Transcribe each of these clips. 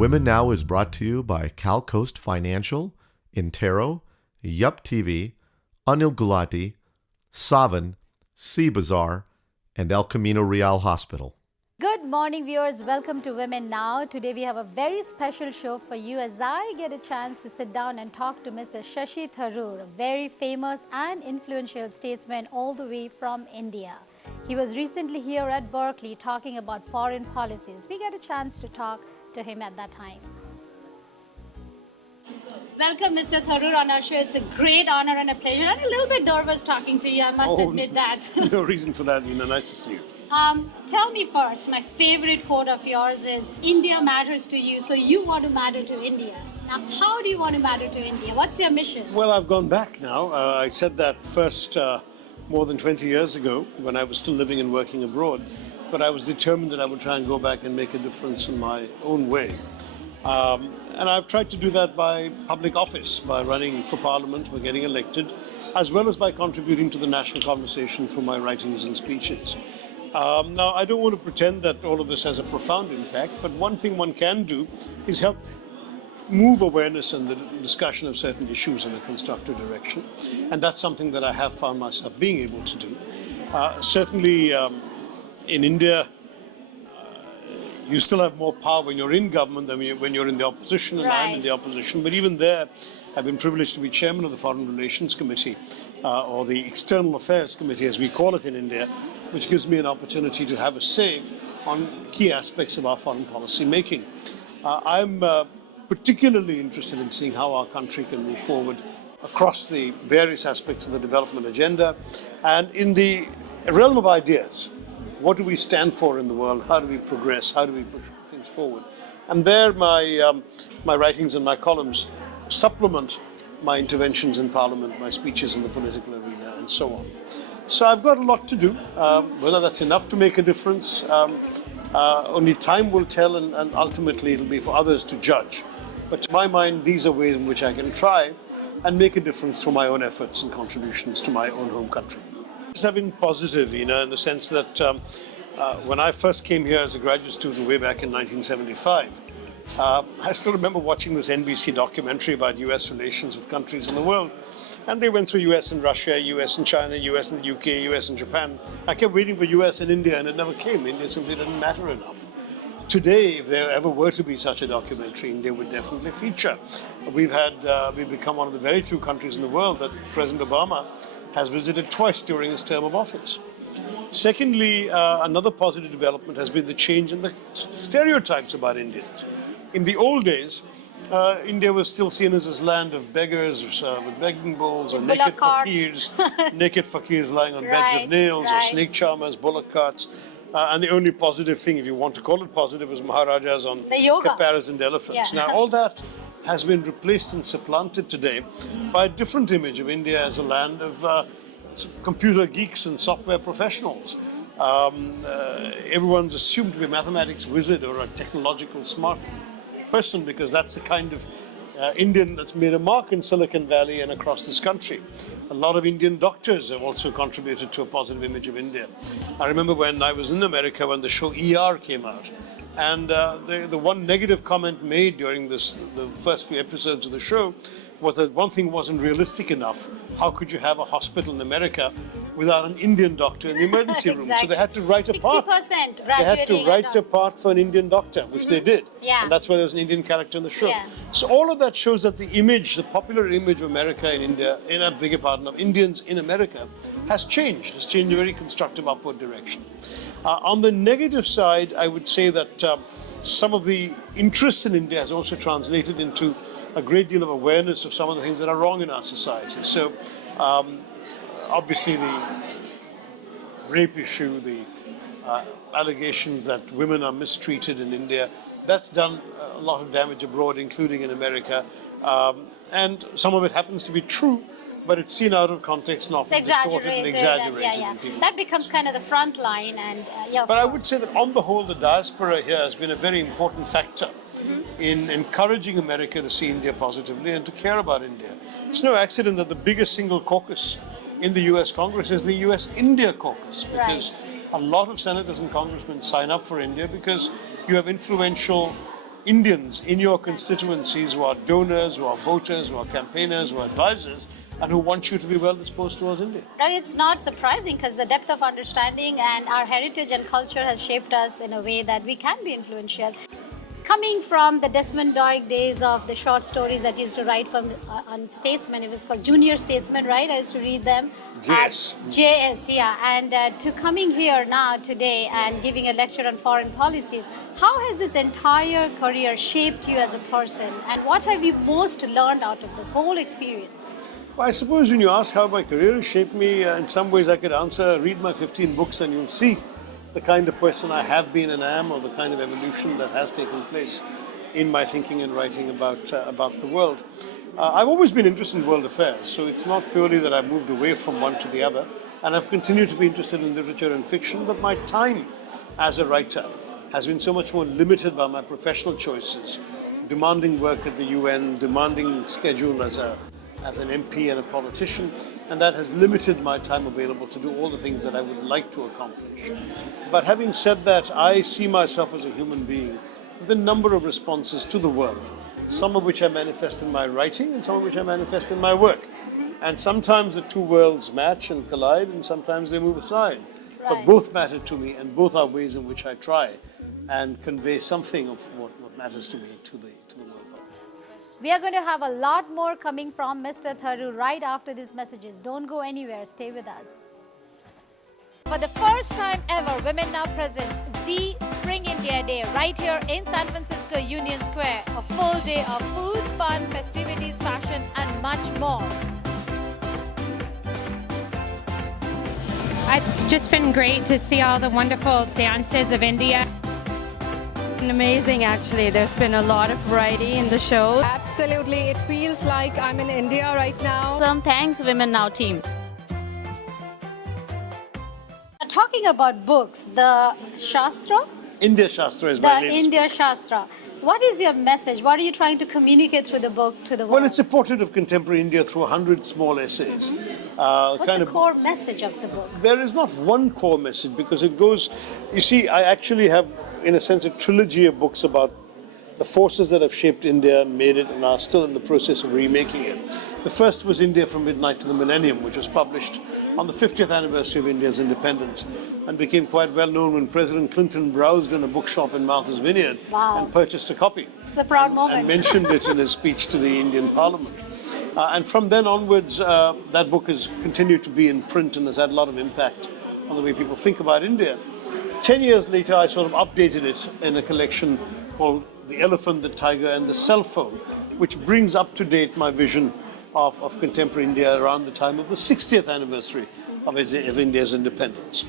Women Now is brought to you by Cal Coast Financial, Intero, Yup TV, Anil Gulati, Savan, Sea Bazaar, and El Camino Real Hospital. Good morning, viewers. Welcome to Women Now. Today we have a very special show for you as I get a chance to sit down and talk to Mr. Shashi Tharoor, a very famous and influential statesman all the way from India. He was recently here at Berkeley talking about foreign policies. We get a chance to talk to him at that time. Welcome, Mr. Tharoor, on our show. It's a great honor and a pleasure. And a little bit nervous talking to you, I must admit that. No reason for that, Nina. Nice to see you. Tell me first, my favorite quote of yours is, India matters to you, so you want to matter to India. Now, how do you want to matter to India? What's your mission? Well, I've gone back now. I said that first more than 20 years ago when I was still living and working abroad. But I was determined that I would try and go back and make a difference in my own way. And I've tried to do that by public office, by running for parliament, by getting elected, as well as by contributing to the national conversation through my writings and speeches. Now, I don't want to pretend that all of this has a profound impact, but one thing one can do is help move awareness and the discussion of certain issues in a constructive direction. And that's something that I have found myself being able to do. Certainly, in India, you still have more power when you're in government than when you're in the opposition, and I'm in the opposition. But even there, I've been privileged to be chairman of the Foreign Relations Committee, or the External Affairs Committee, as we call it in India, which gives me an opportunity to have a say on key aspects of our foreign policy making. I'm particularly interested in seeing how our country can move forward across the various aspects of the development agenda. And in the realm of ideas, what do we stand for in the world? How do we progress? How do we push things forward? And there, my writings and my columns supplement my interventions in Parliament, my speeches in the political arena, and so on. So I've got a lot to do. Whether that's enough to make a difference, only time will tell, and ultimately it'll be for others to judge. But to my mind, these are ways in which I can try and make a difference through my own efforts and contributions to my own home country. It's been positive, in the sense that when I first came here as a graduate student way back in 1975, I still remember watching this NBC documentary about US relations with countries in the world. And they went through US and Russia, US and China, US and the UK, US and Japan. I kept waiting for US and India, and it never came. India simply didn't matter enough. Today, if there ever were to be such a documentary, India would definitely feature. We've become one of the very few countries in the world that President Obama has visited twice during his term of office. Secondly, another positive development has been the change in the stereotypes about Indians. In the old days, India was still seen as this land of beggars with begging bowls, or naked fakirs lying on beds of nails, or snake charmers, bullock carts. And the only positive thing, if you want to call it positive, was Maharajas on caparisoned elephants. Now, all that has been replaced and supplanted today by a different image of India as a land of computer geeks and software professionals. Everyone's assumed to be a mathematics wizard or a technological smart person, because that's the kind of Indian that's made a mark in Silicon Valley and across this country. A lot of Indian doctors have also contributed to a positive image of India. I remember when I was in America when the show ER came out, and the one negative comment made during the first few episodes of the show was that one thing wasn't realistic enough. How could you have a hospital in America without an Indian doctor in the emergency room? So they had to write a part. 60% They had to write a part for an Indian doctor, which they did. And that's why there was an Indian character in the show. So all of that shows that the image, the popular image of America in India, of Indians in America, has changed. It's changed in a very constructive upward direction. On the negative side, I would say that some of the interest in India has also translated into a great deal of awareness of some of the things that are wrong in our society. So obviously the rape issue, the allegations that women are mistreated in India, that's done a lot of damage abroad, including in America. And some of it happens to be true, but it's seen out of context and often distorted and exaggerated. That becomes kind of the front line. And but I would say that on the whole, the diaspora here has been a very important factor in encouraging America to see India positively and to care about India. It's no accident that the biggest single caucus in the US Congress is the US-India caucus, because a lot of senators and congressmen sign up for India because you have influential Indians in your constituencies who are donors, who are voters, who are campaigners, who are advisors, and who want you to be well disposed towards India. Right, it's not surprising because the depth of understanding and our heritage and culture has shaped us in a way that we can be influential. Coming from the Desmond Doig days of the short stories that you used to write from on Statesman, it was called Junior Statesman, right? I used to read them. JS. JS, yeah. And to coming here now today and giving a lecture on foreign policies, how has this entire career shaped you as a person? And what have you most learned out of this whole experience? Well, I suppose when you ask how my career has shaped me, in some ways I could answer, read my 15 books and you'll see the kind of person I have been and am, or the kind of evolution that has taken place in my thinking and writing about the world. I've always been interested in world affairs, so it's not purely that I've moved away from one to the other, and I've continued to be interested in literature and fiction, but my time as a writer has been so much more limited by my professional choices, demanding work at the UN, demanding schedule as an MP and a politician, and that has limited my time available to do all the things that I would like to accomplish. But having said that, I see myself as a human being with a number of responses to the world, some of which I manifest in my writing and some of which I manifest in my work. And sometimes the two worlds match and collide, and sometimes they move aside. But Right. both matter to me, and both are ways in which I try and convey something of what matters to me to the world. We are going to have a lot more coming from Mr. Tharoor right after these messages. Don't go anywhere. Stay with us. For the first time ever, Women Now presents Z Spring India Day right here in San Francisco Union Square. A full day of food, fun, festivities, fashion, and much more. It's just been great to see all the wonderful dances of India. Amazing, actually. There's been a lot of variety in the show. Absolutely. It feels like I'm in India right now. Thanks, Women Now team. Talking about books, the Shastra, India Shastra is the my latest India book. Shastra. What is your message? What are you trying to communicate through the book to the world? Well, it's a portrait of contemporary India through 100 small essays. What's the core message of the book? There is not one core message because it goes, you see, I actually have, in a sense, a trilogy of books about the forces that have shaped India, made it, and are still in the process of remaking it. The first was India from Midnight to the Millennium, which was published on the 50th anniversary of India's independence and became quite well known when President Clinton browsed in a bookshop in Martha's Vineyard and purchased a copy. It's a proud moment. And mentioned it in his speech to the Indian Parliament. And from then onwards, that book has continued to be in print and has had a lot of impact on the way people think about India. 10 years later, I sort of updated it in a collection called The Elephant, the Tiger, and the Cell Phone, which brings up to date my vision of contemporary India around the time of the 60th anniversary of India's independence.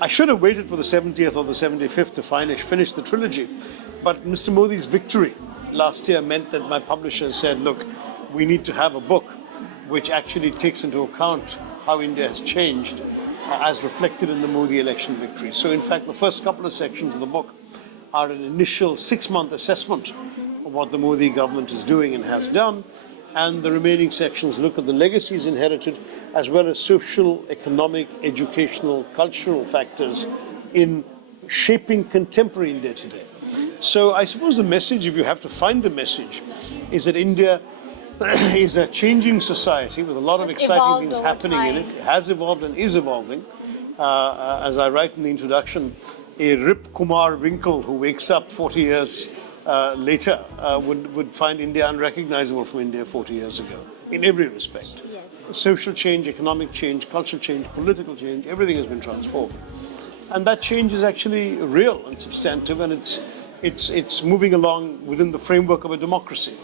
I should have waited for the 70th or the 75th to finish the trilogy, but Mr. Modi's victory last year meant that my publisher said, look, we need to have a book which actually takes into account how India has changed as reflected in the Modi election victory. So in fact, the first couple of sections of the book are an initial 6-month assessment of what the Modi government is doing and has done, and the remaining sections look at the legacies inherited as well as social, economic, educational, cultural factors in shaping contemporary India today. So I suppose the message, if you have to find a message, is that India is a changing society with a lot of exciting things happening in it. It has evolved and is evolving. As I write in the introduction, a Rip Kumar Winkle who wakes up 40 years later would find India unrecognizable from India 40 years ago, in every respect. Yes. Social change, economic change, cultural change, political change, everything has been transformed. And that change is actually real and substantive, and it's moving along within the framework of a democracy.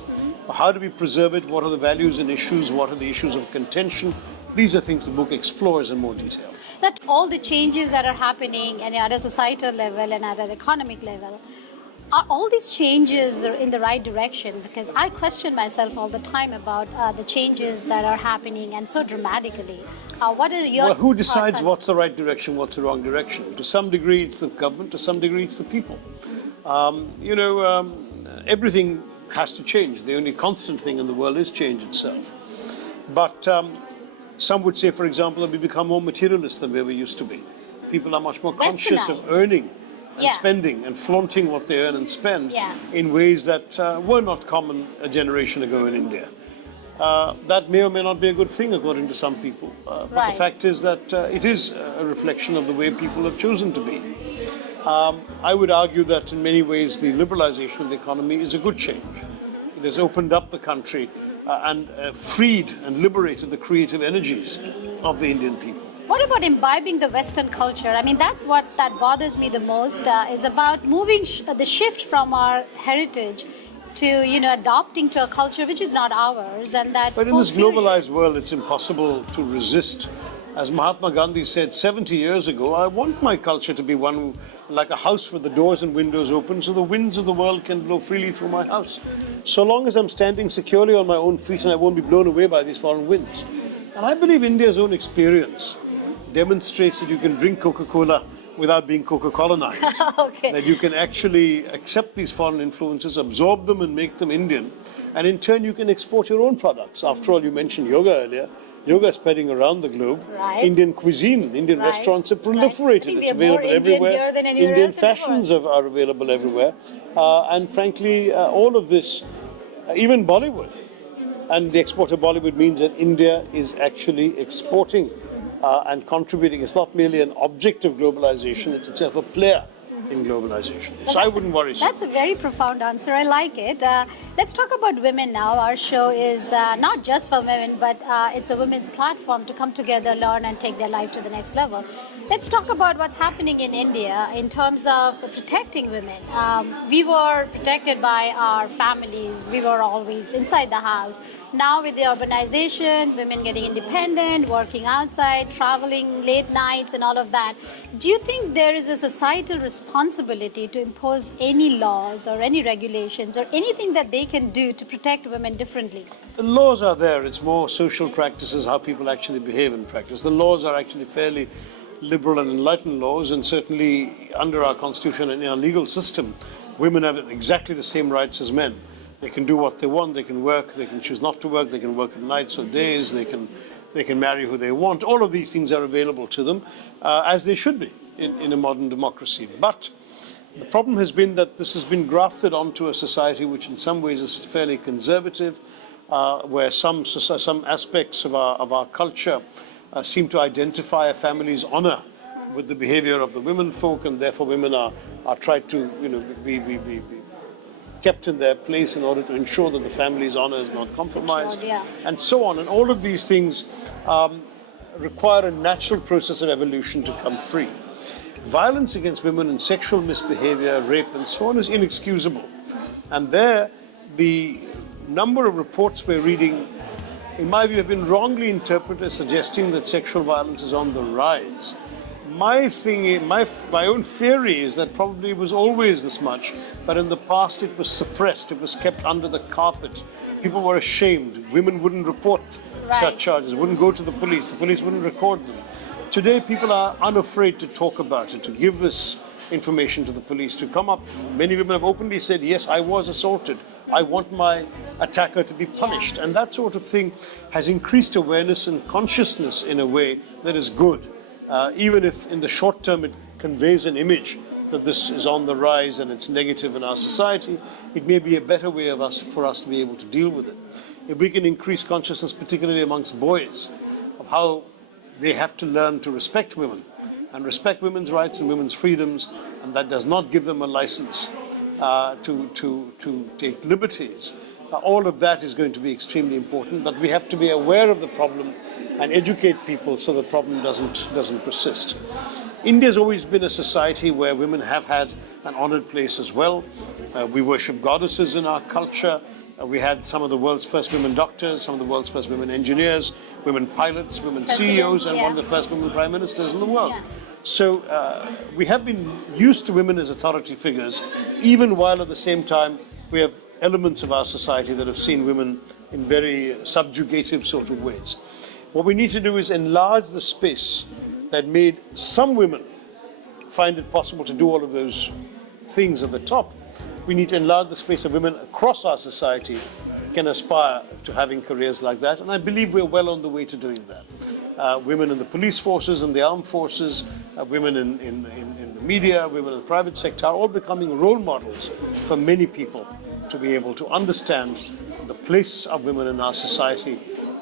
How do we preserve it? What are the values and issues? What are the issues of contention? These are things the book explores in more detail. That all the changes that are happening and at a societal level and at an economic level, are all these changes in the right direction? Because I question myself all the time about the changes that are happening and so dramatically. What are your Well, who thoughts decides on- what's the right direction, what's the wrong direction? To some degree, it's the government. To some degree, it's the people. Everything has to change. The only constant thing in the world is change itself. But some would say, for example, that we become more materialist than we ever used to be. People are much more conscious of Westernized. earning and spending and flaunting what they earn and spend Yeah. in ways that were not common a generation ago in India. That may or may not be a good thing according to some people. But the Right. fact is that it is a reflection of the way people have chosen to be. I would argue that in many ways the liberalization of the economy is a good change. It has opened up the country and freed and liberated the creative energies of the Indian people. What about imbibing the Western culture? I mean, that's what that bothers me the most, is about moving the shift from our heritage to, adopting to a culture which is not ours. And that. But in this globalized world, it's impossible to resist. As Mahatma Gandhi said 70 years ago, I want my culture to be one like a house with the doors and windows open so the winds of the world can blow freely through my house. So long as I'm standing securely on my own feet and I won't be blown away by these foreign winds. And I believe India's own experience demonstrates that you can drink Coca-Cola without being Coca-Colonized. Okay. That you can actually accept these foreign influences, absorb them and make them Indian. And in turn, you can export your own products. After all, you mentioned yoga earlier. Yoga is spreading around the globe. Right. Indian cuisine, Indian Right. restaurants have Right. proliferated. I think It's we are more available Indian everywhere. here than anywhere Indian else in the world. fashions are available everywhere. And frankly, all of this, even Bollywood, and the export of Bollywood means that India is actually exporting and contributing. It's not merely an object of globalization, it's itself a player in globalization. So I wouldn't worry so That's a very profound answer. I like it. Let's talk about women now. Our show is not just for women, but it's a women's platform to come together, learn, and take their life to the next level. Let's talk about what's happening in India in terms of protecting women. We were protected by our families. We were always inside the house. Now with the urbanization, women getting independent, working outside, traveling late nights and all of that, do you think there is a societal responsibility to impose any laws or any regulations or anything that they can do to protect women differently? The laws are there. It's more social practices, how people actually behave in practice. The laws are actually fairly liberal and enlightened laws, and certainly under our constitution and in our legal system, women have exactly the same rights as men. They can do what they want, they can work, they can choose not to work, they can work at nights or days, they can marry who they want. All of these things are available to them, as they should be in a modern democracy. But the problem has been that this has been grafted onto a society which in some ways is fairly conservative, where some aspects of our culture seem to identify a family's honor with the behavior of the women folk, and therefore women are tried to be kept in their place in order to ensure that the family's honor is not compromised, Secured, yeah. and so on. And all of these things require a natural process of evolution to come free. Violence against women and sexual misbehavior, rape, and so on is inexcusable. And there, the number of reports we're reading, in my view, have been wrongly interpreted as suggesting that sexual violence is on the rise. My own theory is that probably it was always this much, but in the past it was suppressed, it was kept under the carpet. People were ashamed. Women wouldn't report such charges, wouldn't go to the police wouldn't record them. Today people are unafraid to talk about it, to give this information to the police, to come up. Many women have openly said, yes, I was assaulted. I want my attacker to be punished. And that sort of thing has increased awareness and consciousness in a way that is good. Even if in the short term it conveys an image that this is on the rise and it's negative in our society, it may be a better way for us to be able to deal with it. If we can increase consciousness, particularly amongst boys, of how they have to learn to respect women and respect women's rights and women's freedoms, and that does not give them a license to take liberties. All of that is going to be extremely important, but we have to be aware of the problem and educate people so the problem doesn't persist. India's always been a society where women have had an honored place as well. We worship goddesses in our culture. We had some of the world's first women doctors, some of the world's first women engineers, women pilots, women CEOs, and one of the first women prime ministers in the world. So we have been used to women as authority figures, even while at the same time we have elements of our society that have seen women in very subjugative sort of ways. What we need to do is enlarge the space that made some women find it possible to do all of those things at the top. We need to enlarge the space of women across our society can aspire to having careers like that, and I believe we're well on the way to doing that. Women in the police forces and the armed forces, women in the media, women in the private sector are all becoming role models for many people to be able to understand the place of women in our society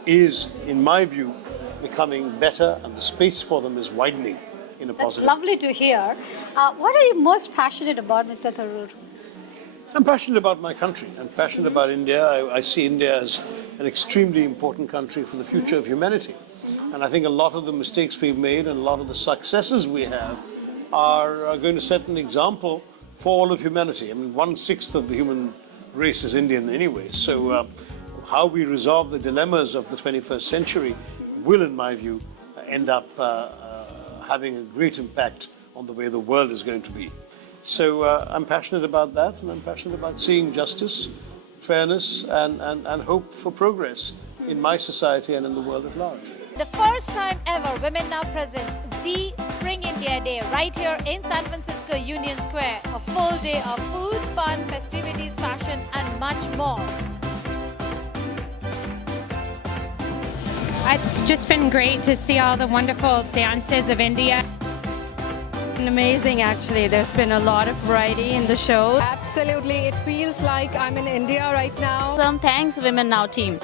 is, in my view, becoming better, and the space for them is widening in a That's positive. lovely to hear. What are you most passionate about, Mr. Tharoor? I'm passionate about my country. I'm passionate about India. I see India as an extremely important country for the future of humanity. And I think a lot of the mistakes we've made and a lot of the successes we have are going to set an example for all of humanity. I mean, 1/6 of the human race is Indian anyway. So how we resolve the dilemmas of the 21st century will, in my view, end up having a great impact on the way the world is going to be. So I'm passionate about that, and I'm passionate about seeing justice, fairness, and hope for progress in my society and in the world at large. The first time ever, Women Now presents Z Spring India Day right here in San Francisco Union Square. A full day of food, fun, festivities, fashion, and much more. It's just been great to see all the wonderful dances of India. Amazing, actually. There's been a lot of variety in the show. Absolutely. It feels like I'm in India right now. Thanks, WomenNow team.